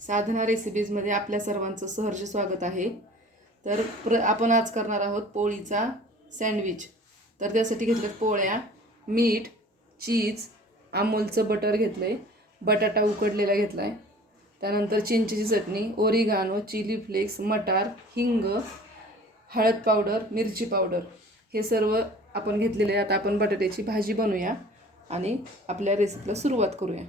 साधना रेसिपीजमध्ये आपल्या सर्वांचं सहर्ष स्वागत आहे. तर प्र आपण आज करणार आहोत पोळीचा सँडविच तर त्यासाठी घेतल्यात पोळ्या मीठ चीज अमूलचं बटर घेतलं आहे बटाटा उकडलेला घेतला आहे त्यानंतर चिंचेची चटणी ओरिगानो चिली फ्लेक्स मटार हिंग हळद पावडर मिरची पावडर हे सर्व आपण घेतलेले आहे आता आपण बटाट्याची भाजी बनवूया आणि आपल्या रेसिपीला सुरुवात करूया.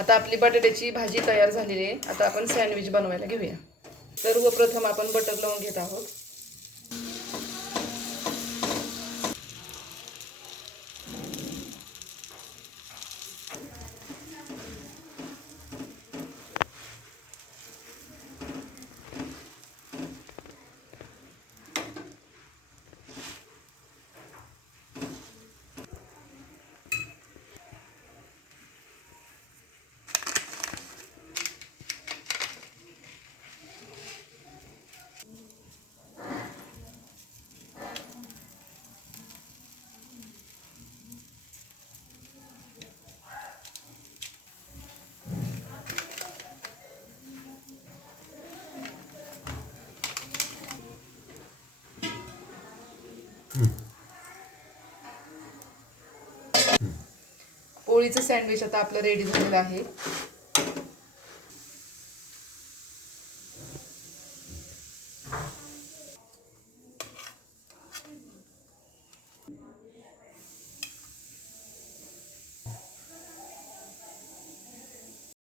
आता आपली बटाट्याची भाजी तयार झालेली आहे. आता आपण सँडविच बनवायला घेऊया. सर्वप्रथम आपण बटर लावून घेत आहोत. पोळीचं सँडविच आता आपलं रेडी झालेलं आहे.